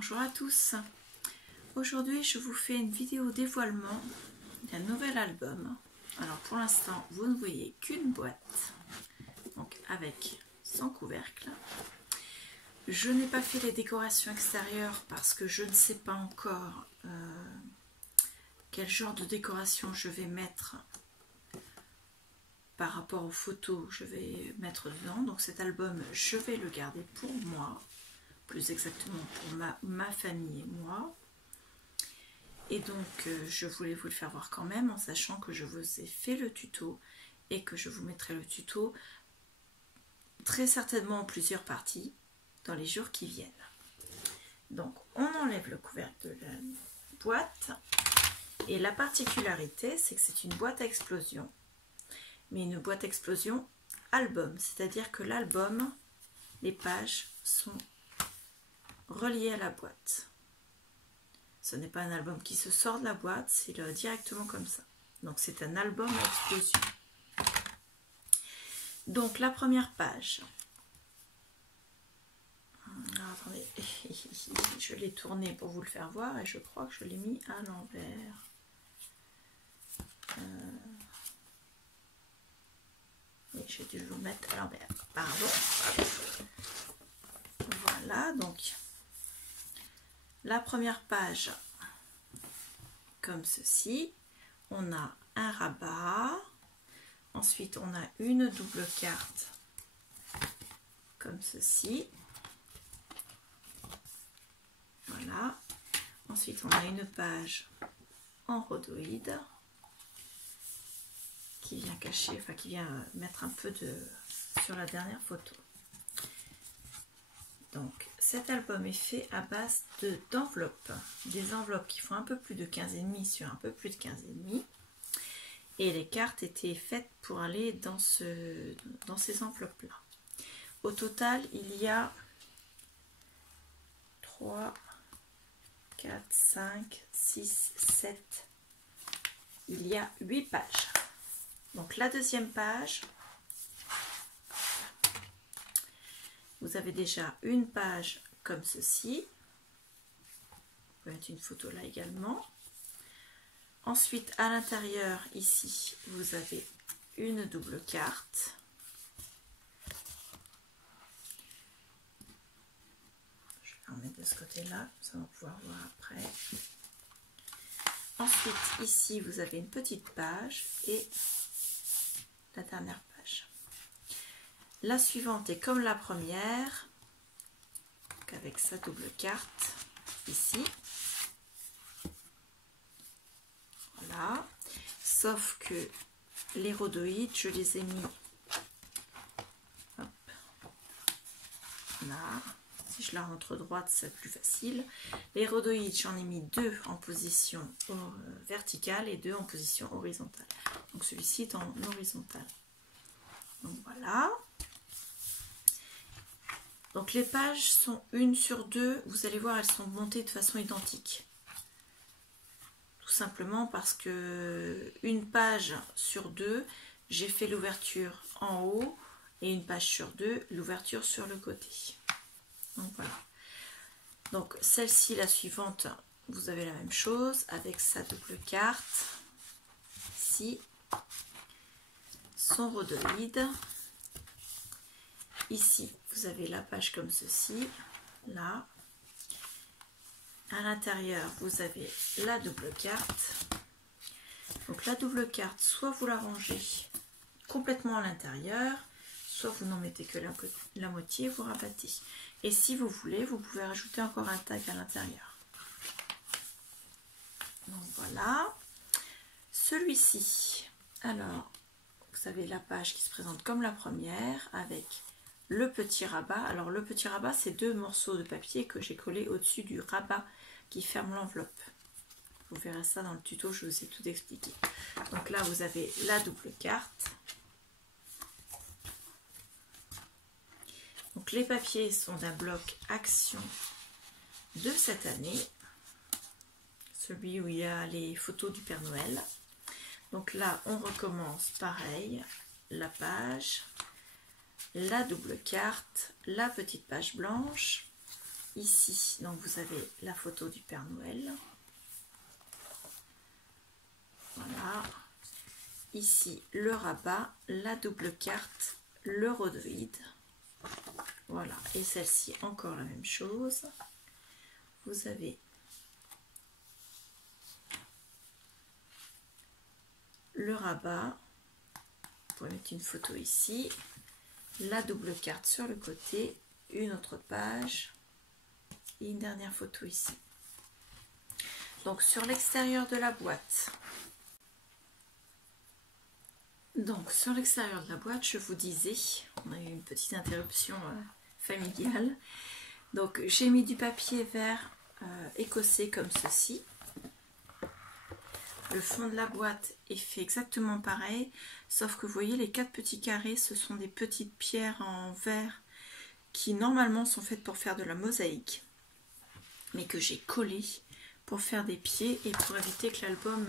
Bonjour à tous. Aujourd'hui je vous fais une vidéo dévoilement d'un nouvel album. Alors pour l'instant vous ne voyez qu'une boîte, donc avec son couvercle. Je n'ai pas fait les décorations extérieures parce que je ne sais pas encore quel genre de décoration je vais mettre par rapport aux photos que je vais mettre dedans. Donc cet album je vais le garder pour moi, plus exactement pour ma famille et moi. Et donc je voulais vous le faire voir quand même, en sachant que je vous ai fait le tuto et que je vous mettrai le tuto très certainement en plusieurs parties dans les jours qui viennent. Donc on enlève le couvercle de la boîte, et la particularité c'est que c'est une boîte à explosion, mais une boîte à explosion album, c'est-à-dire que l'album, les pages sont reliées à la boîte. Ce n'est pas un album qui se sort de la boîte, c'est directement comme ça. Donc c'est un album à explosion. Donc la première page. Alors, attendez, je l'ai tourné pour vous le faire voir et je crois que je l'ai mis à l'envers. Oui, j'ai dû le mettre à l'envers. Pardon. Voilà, donc la première page, comme ceci. On a un rabat. Ensuite, on a une double carte, comme ceci. Voilà. Ensuite, on a une page en rhodoïde qui vient cacher, enfin qui vient mettre un peu sur la dernière photo. Donc cet album est fait à base d'enveloppes, des enveloppes qui font un peu plus de 15,5 sur un peu plus de 15,5, et les cartes étaient faites pour aller dans ces enveloppes là. Au total il y a 3, 4, 5, 6, 7, il y a 8 pages. Donc la deuxième page, vous avez déjà une page comme ceci. Vous pouvez mettre une photo là également. Ensuite, à l'intérieur, ici, vous avez une double carte. Je vais en mettre de ce côté-là, ça va pouvoir voir après. Ensuite, ici, vous avez une petite page et la dernière page. La suivante est comme la première, avec sa double carte ici. Voilà. Sauf que les rhodoïdes, je les ai mis hop, là. Si je la rentre droite, c'est plus facile. Les rhodoïdes, j'en ai mis 2 en position verticale et 2 en position horizontale. Donc celui-ci est en horizontal. Donc voilà. Donc les pages sont 1 sur 2, vous allez voir, elles sont montées de façon identique. Tout simplement parce que une page sur 2, j'ai fait l'ouverture en haut, et une page sur 2, l'ouverture sur le côté. Donc voilà. Donc celle-ci, la suivante, vous avez la même chose avec sa double carte. Ici, son rhodoïde. Ici, vous avez la page comme ceci, là. À l'intérieur, vous avez la double carte. Donc la double carte, soit vous la rangez complètement à l'intérieur, soit vous n'en mettez que la moitié, vous rabattez. Et si vous voulez, vous pouvez rajouter encore un tag à l'intérieur. Donc voilà. Celui-ci, alors, vous avez la page qui se présente comme la première, avec le petit rabat. Alors le petit rabat, c'est 2 morceaux de papier que j'ai collés au-dessus du rabat qui ferme l'enveloppe. Vous verrez ça dans le tuto, je vous ai tout expliqué. Donc là, vous avez la double carte. Donc les papiers sont d'un bloc Action de cette année. Celui où il y a les photos du Père Noël. Donc là, on recommence pareil. La page, la double carte, la petite page blanche. ici, donc vous avez la photo du Père Noël. Voilà. Ici, le rabat, la double carte, le rhodoïde. Voilà. Et celle-ci, encore la même chose. Vous avez le rabat. Vous pouvez mettre une photo ici. La double carte sur le côté. Une autre page. Et une dernière photo ici. Donc, sur l'extérieur de la boîte... Donc, sur l'extérieur de la boîte, je vous disais, on a eu une petite interruption familiale. Donc, j'ai mis du papier vert écossais comme ceci. Le fond de la boîte est fait exactement pareil, sauf que vous voyez, les 4 petits carrés, ce sont des petites pierres en verre qui normalement sont faites pour faire de la mosaïque, mais que j'ai collé pour faire des pieds et pour éviter que l'album,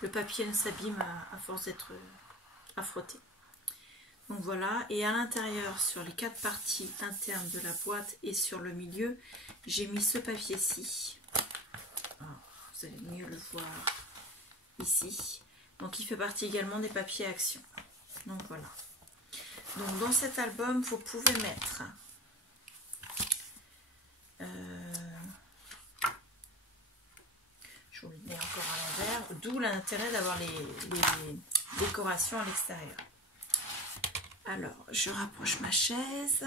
le papier ne s'abîme à force d'être... à frotter. Donc voilà, et à l'intérieur, sur les 4 parties internes de la boîte et sur le milieu, j'ai mis ce papier-ci. Vous allez mieux le voir ici. Donc il fait partie également des papiers action. Donc voilà. Donc dans cet album, vous pouvez mettre je vous le mets encore à l'envers, d'où l'intérêt d'avoir les décorations à l'extérieur. Alors, je rapproche ma chaise.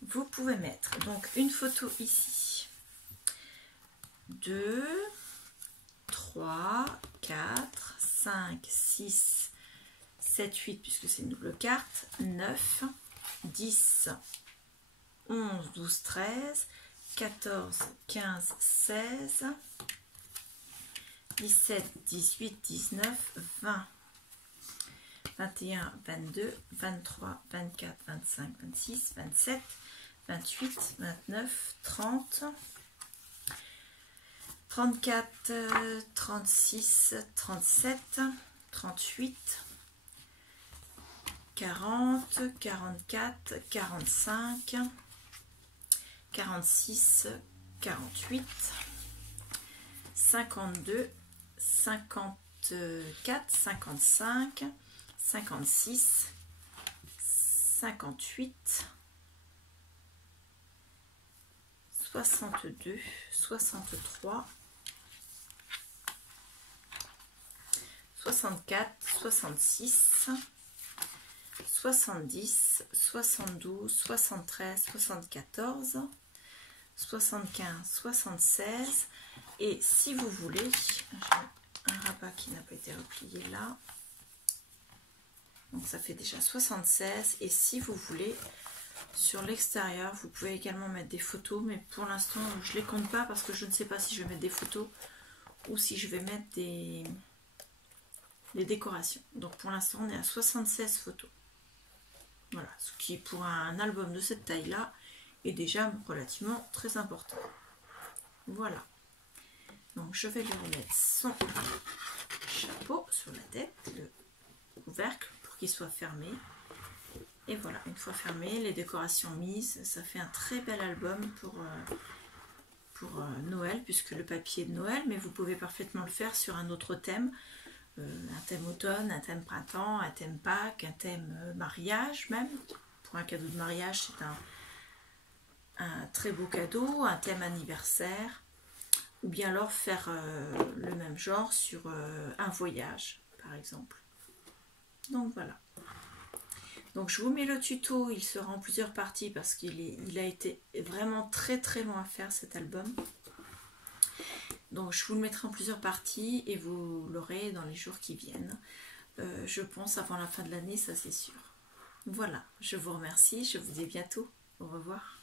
Vous pouvez mettre donc une photo ici. 2, 3, 4, 5, 6, 7, 8, puisque c'est une double carte. 9, 10, 11, 12, 13, 14, 15, 16, 17, 18, 19, 20, 21, 22, 23, 24, 25, 26, 27, 28, 29, 30, 34, 36, 37, 38, 40, 44, 45, 46, 48, 52, 54, 55, 56, 58, 62, 63, 64, 66, 70, 72, 73, 74, 75, 76 et si vous voulez, j'ai un rabat qui n'a pas été replié là, donc ça fait déjà 76 et si vous voulez, sur l'extérieur, vous pouvez également mettre des photos, mais pour l'instant, je ne les compte pas parce que je ne sais pas si je vais mettre des photos ou si je vais mettre des décorations. Donc pour l'instant, on est à 76 photos. Voilà, ce qui pour un album de cette taille-là est déjà relativement très important. Voilà. Donc je vais lui remettre son chapeau sur la tête, le couvercle pour qu'il soit fermé. Et voilà, une fois fermé, les décorations mises, ça fait un très bel album pour Noël, puisque le papier est de Noël, mais vous pouvez parfaitement le faire sur un autre thème, un thème automne, un thème printemps, un thème Pâques, un thème mariage même. Pour un cadeau de mariage, c'est un très beau cadeau, un thème anniversaire, ou bien alors faire le même genre sur un voyage, par exemple. Donc voilà. Donc je vous mets le tuto, il sera en plusieurs parties parce qu'il a été vraiment très très long à faire cet album. Donc je vous le mettrai en plusieurs parties et vous l'aurez dans les jours qui viennent. Je pense avant la fin de l'année, ça c'est sûr. Voilà, je vous remercie, je vous dis à bientôt. Au revoir.